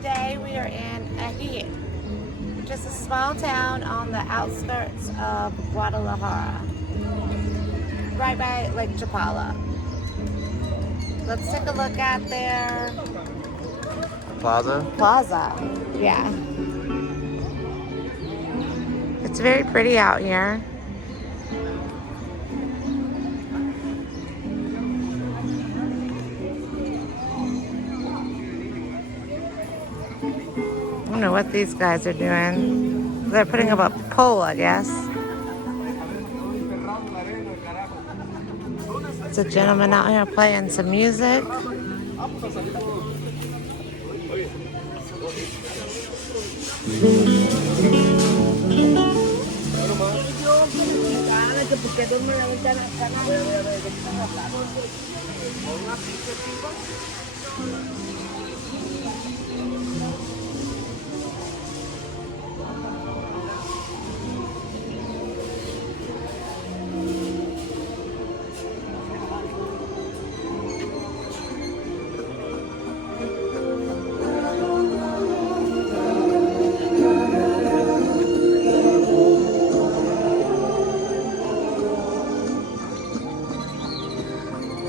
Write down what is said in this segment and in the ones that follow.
Today we are in Ajijic, which is a small town on the outskirts of Guadalajara, right by Lake Chapala. Let's take a look at their Plaza? plaza. Yeah. It's very pretty out here. I don't know what these guys are doing. They're putting up a pole, I guess. It's a gentleman out here playing some music.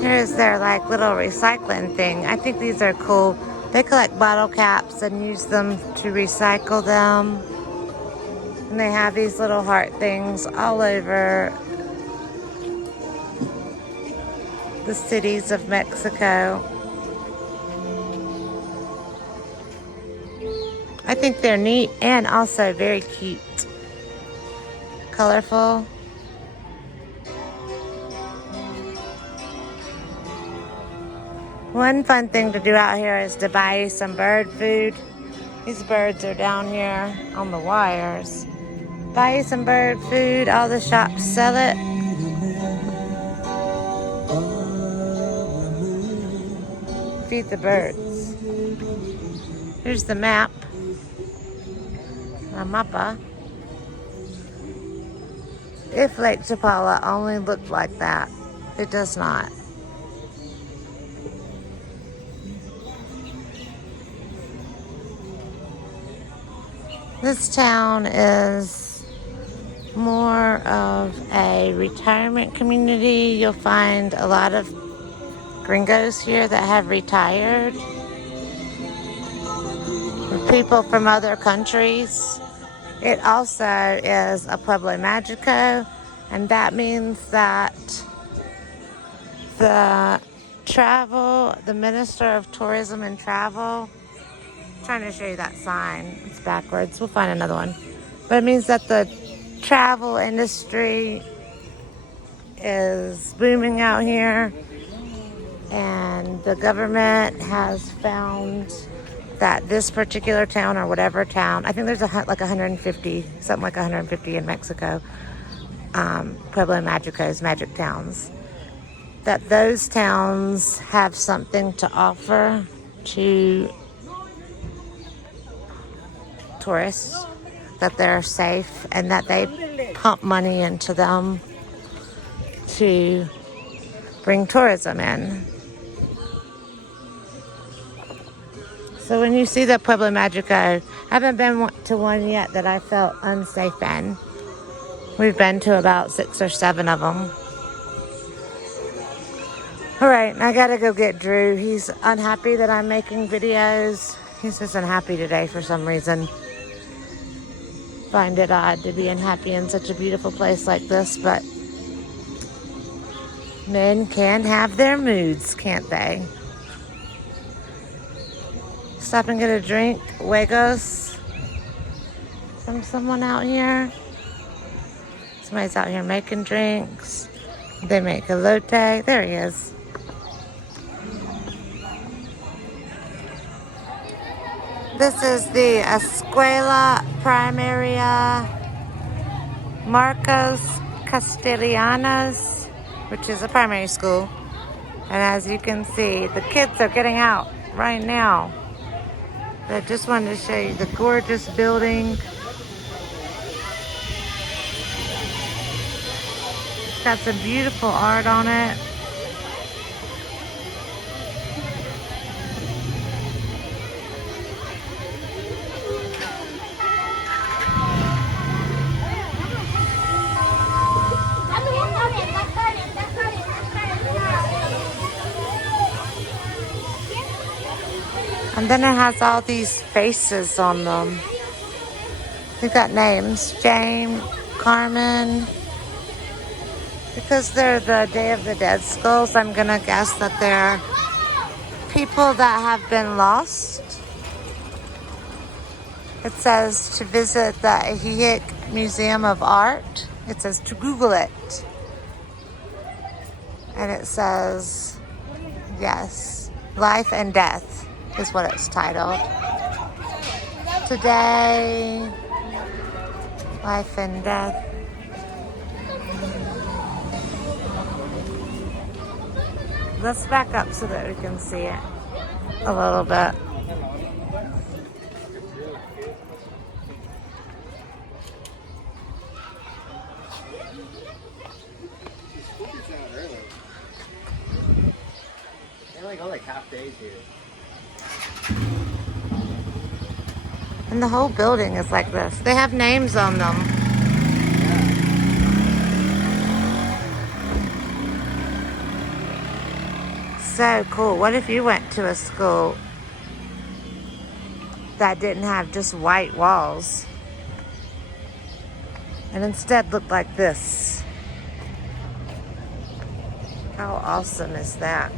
Here's their like little recycling thing. I think these are cool. They collect bottle caps and use them to recycle them. And they have these little heart things all over the cities of Mexico. I think they're neat and also very cute. Colorful. One fun thing to do out here is to buy some bird food. These birds are down here on the wires. Buy you some bird food. All the shops sell it. Feed the birds. Here's the map. A mapa. If Lake Chapala only looked like that, it does not. This town is more of a retirement community. You'll find a lot of gringos here that have retired. People from other countries. It also is a Pueblo Magico, and that means that the Minister of Tourism and Travel, I'm trying to show you that sign. It's backwards. We'll find another one. But it means that the travel industry is booming out here, and the government has found that this particular town, or whatever town, I think there's like 150, something like 150 in Mexico, Pueblo Magicos, magic towns, that those towns have something to offer to tourists, that they're safe, and that they pump money into them to bring tourism in. So when you see the Pueblo Magico, I haven't been to one yet that I felt unsafe in. We've been to about 6 or 7 of them. All right, I gotta go get Drew. He's unhappy that I'm making videos. He's just unhappy today for some reason. Find it odd to be unhappy in such a beautiful place like this, but men can have their moods, can't they? Stop and get a drink, Huegos, from someone out here. Somebody's out here making drinks. They make elote. There he is. This is the Escuela Primaria Marcos Castellanos, which is a primary school. And as you can see, the kids are getting out right now. I just wanted to show you the gorgeous building. It's got some beautiful art on it. And then it has all these faces on them. They've got names. Jane, Carmen. Because they're the Day of the Dead skulls, I'm gonna guess that they're people that have been lost. It says to visit the Ajijic Museum of Art. It says to Google it. And it says, yes, Life and Death is what it's titled. Today, Life and Death. Let's back up so that we can see it a little bit. They like all like half days here. And the whole building is like this. They have names on them. So cool. What if you went to a school that didn't have just white walls and instead looked like this? How awesome is that?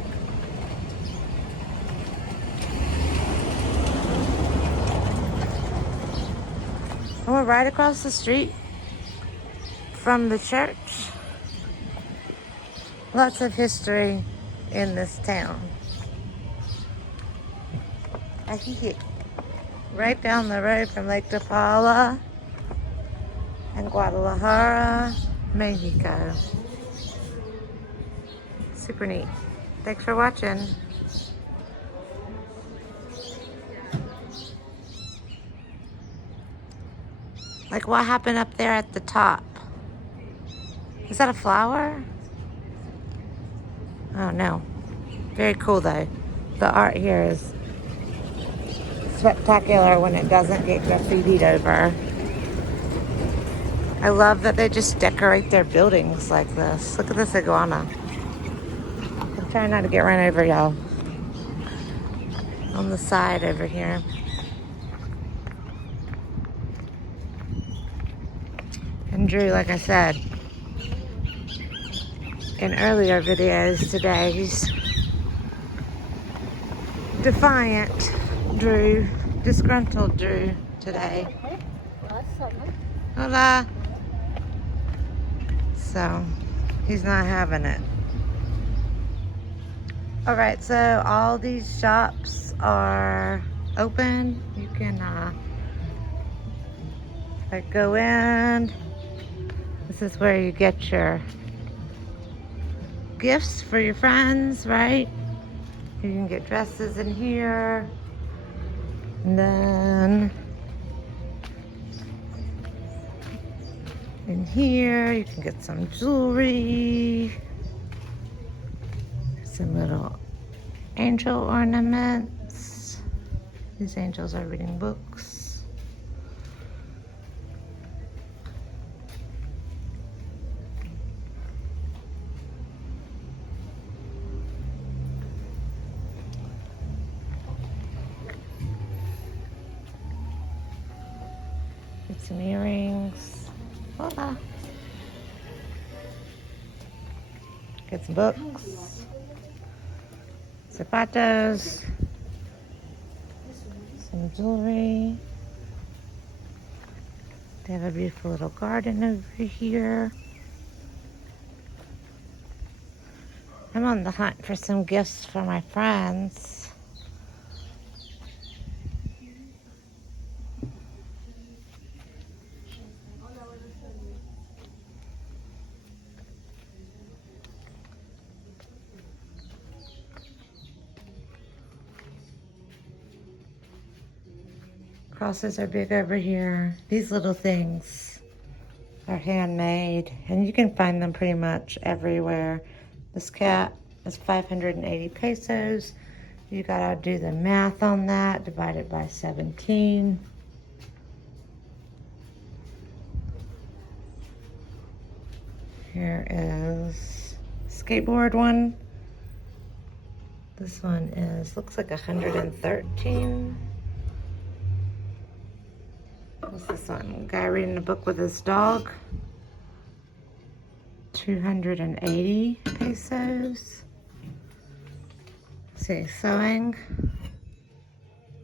And we're right across the street from the church. Lots of history in this town. Ajijic. Right down the road from Lake Chapala and Guadalajara, Mexico. Super neat. Thanks for watching. Like, what happened up there at the top? Is that a flower? Oh no. Very cool though. The art here is spectacular when it doesn't get graffitied over. I love that they just decorate their buildings like this. Look at this iguana. I'm trying not to get run over, y'all. On the side over here. And Drew, like I said in earlier videos today, he's defiant Drew, disgruntled Drew today. Hola. So, he's not having it. Alright, so all these shops are open. You can like go in. This is where you get your gifts for your friends, right? You can get dresses in here. And then in here you can get some jewelry, some little angel ornaments. These angels are reading books. Get some earrings. Hola. Get some books. Zapatos. Some jewelry. They have a beautiful little garden over here. I'm on the hunt for some gifts for my friends. Crosses are big over here. These little things are handmade, and you can find them pretty much everywhere. This cat is 580 pesos. You gotta do the math on that, divided by 17. Here is skateboard one. This one looks like 113. What's this one? Guy reading a book with his dog. 280 pesos. Let's see, sewing.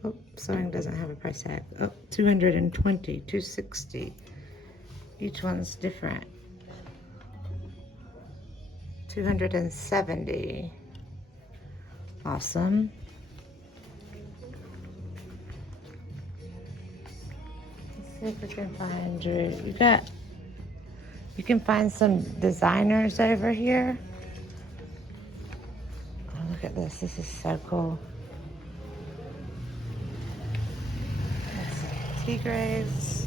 Oh, sewing doesn't have a price tag. Oh, 220, 260. Each one's different. 270. Awesome. Let's see if we can find Drew. You can find some designers over here. Oh, look at this. This is so cool. Tigres.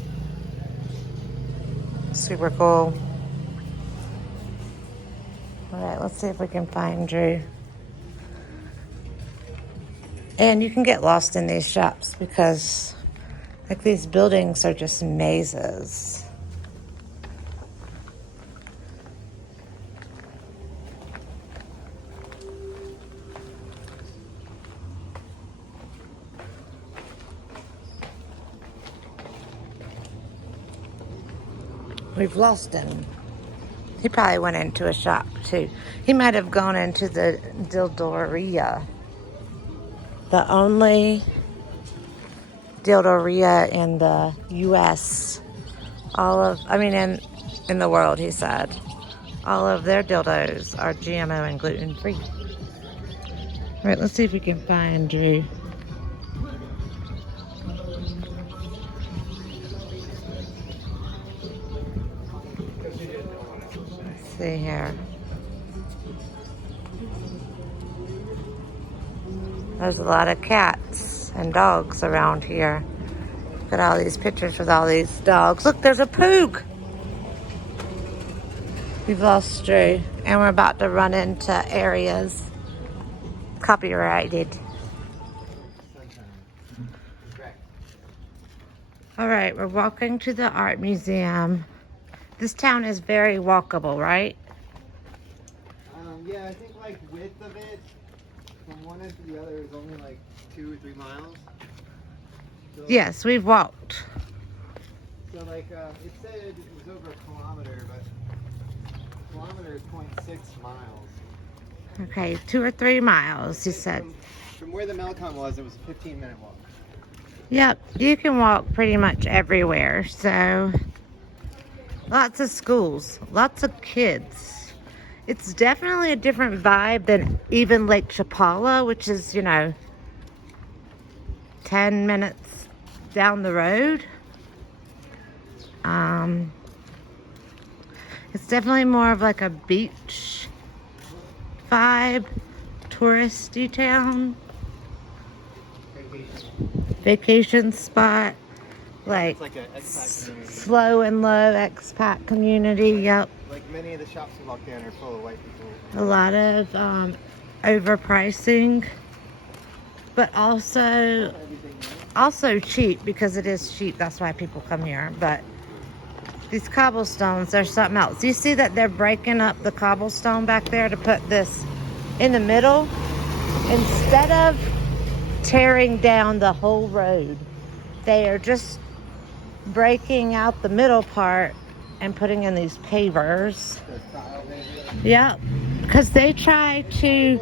Super cool. All right, let's see if we can find Drew. And you can get lost in these shops because like these buildings are just mazes. We've lost him. He probably went into a shop too. He might have gone into the dildoria. The only dildoria in the U.S. In the world, he said. All of their dildos are GMO and gluten-free. All right, let's see if we can find Drew. Let's see here. There's a lot of cats and dogs around here. Look at all these pictures with all these dogs. Look, there's a poog. We've lost Drew, and we're about to run into areas copyrighted. All right, we're walking to the art museum. This town is very walkable, right? Yeah, I think like width of it from one end to the other is only like 2 or 3 miles. So, Yes, we've walked. So like it said it was over a kilometer, but a kilometer is 0.6 miles. Okay, 2 or 3 miles, he said. From where the Melcom was, it was a 15-minute walk. Yep, you can walk pretty much everywhere. So, lots of schools, lots of kids. It's definitely a different vibe than even Lake Chapala, which is, 10 minutes down the road. It's definitely more of like a beach vibe, touristy town, vacation spot, like an expat community. slow and low expat community. Yep. Like many of the shops we walked in are full of white people. A lot of overpricing, but also cheap because it is cheap. That's why people come here. But these cobblestones, there's something else. You see that they're breaking up the cobblestone back there to put this in the middle instead of tearing down the whole road. They are just breaking out the middle part and putting in these pavers. Yeah, because they try to.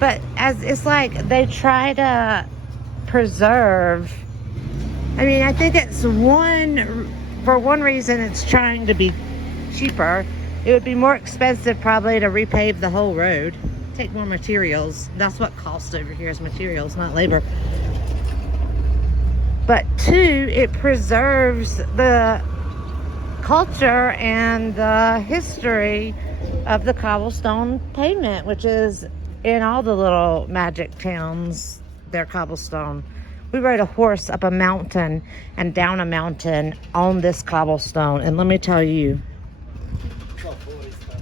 But it's like they try to preserve. I mean, I think for one reason it's trying to be cheaper. It would be more expensive probably to repave the whole road. Take more materials. That's what costs over here is materials, not labor. But 2, it preserves the culture and the history of the cobblestone pavement, which is in all the little magic towns, they're cobblestone. We rode a horse up a mountain and down a mountain on this cobblestone, and let me tell you,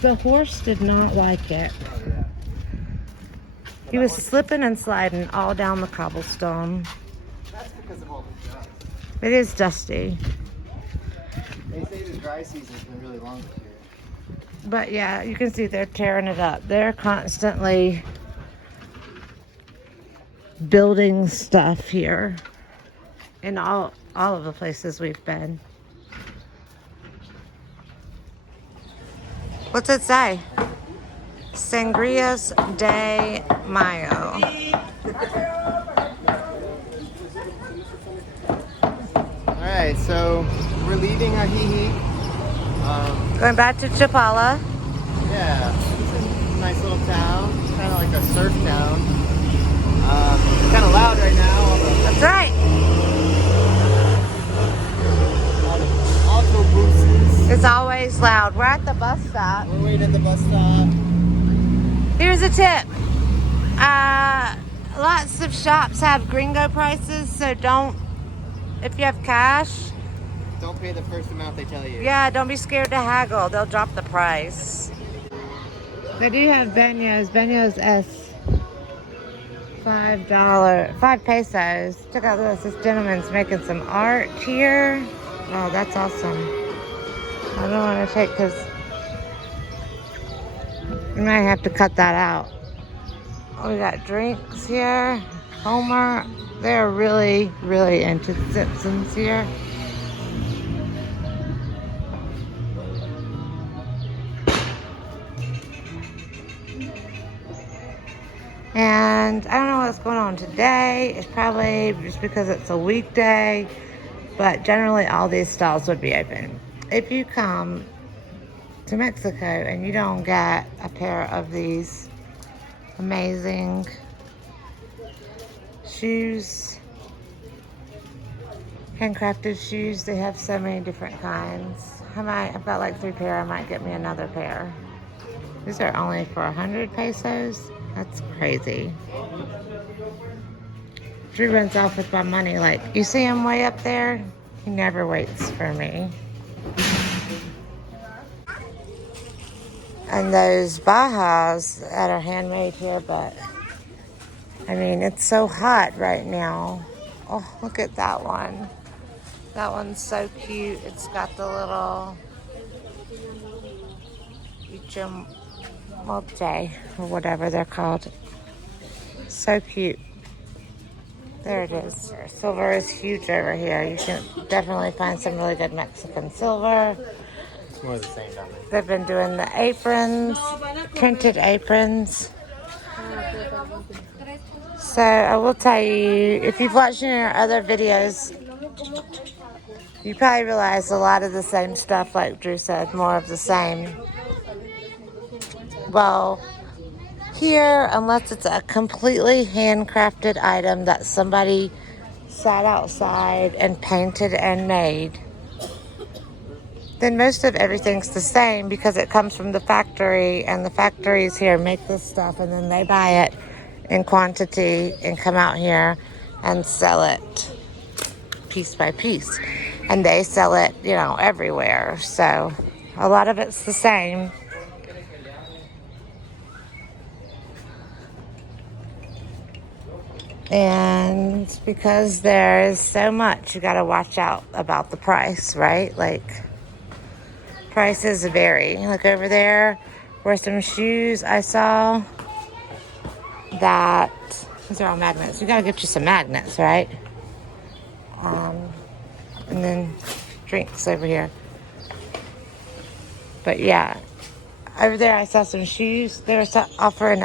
the horse did not like it. He was slipping and sliding all down the cobblestone. That's because of all the dust. It is dusty. They say the dry season's been really long this year. But yeah, you can see they're tearing it up. They're constantly building stuff here in all of the places we've been. What's it say? Sangrias de Mayo. Alright, so we're leaving Ajijic. Going back to Chapala. Yeah, it's a nice little town, kind of like a surf town. It's kind of loud right now. That's right. All the autobuses. It's always loud. We're at the bus stop. We're waiting at the bus stop. Here's a tip. Lots of shops have gringo prices, so don't, if you have cash, Don't pay the first amount they tell you. yeah, don't be scared to haggle. They'll drop the price. They do have beños. Beños S. $5, 5 pesos. Check out this. This gentleman's making some art here. Oh, that's awesome. I don't want to take, because you might have to cut that out. We got drinks here. Homer. They're really, really into Simpsons here. And I don't know what's going on today. It's probably just because it's a weekday. But generally all these stalls would be open. If you come to Mexico and you don't get a pair of these amazing shoes, handcrafted shoes, they have so many different kinds. I've got like 3 pair. I might get me another pair. These are only for 100 pesos. That's crazy. Drew runs off with my money. Like, you see him way up there? He never waits for me. And those bajas that are handmade here, but I mean, it's so hot right now. Oh, look at that one. That one's so cute. It's got the little molte or whatever they're called. So cute. There it is. Silver is huge over here. You can definitely find some really good Mexican silver. It's more the same down there. They've been doing the aprons, printed aprons. So I will tell you, if you've watched any of our other videos, you probably realize a lot of the same stuff, like Drew said, more of the same. Well, here, unless it's a completely handcrafted item that somebody sat outside and painted and made, then most of everything's the same because it comes from the factory, and the factories here make this stuff and then they buy it in quantity and come out here and sell it piece by piece. And they sell it, you know, everywhere. So a lot of it's the same. And because there is so much, you got to watch out about the price, right? Like, prices vary. Like over there were some shoes I saw that, these are all magnets. You got to get you some magnets, right? And then drinks over here. But yeah, over there I saw some shoes. They were offering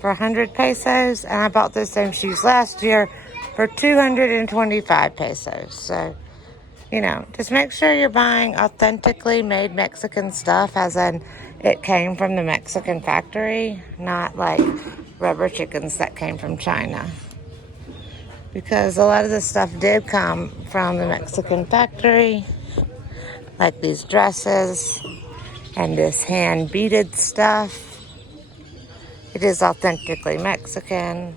for 100 pesos, and I bought those same shoes last year for 225 pesos. So, you know, just make sure you're buying authentically made Mexican stuff, as in it came from the Mexican factory, not like rubber chickens that came from China. Because a lot of this stuff did come from the Mexican factory, like these dresses and this hand beaded stuff. It is authentically Mexican.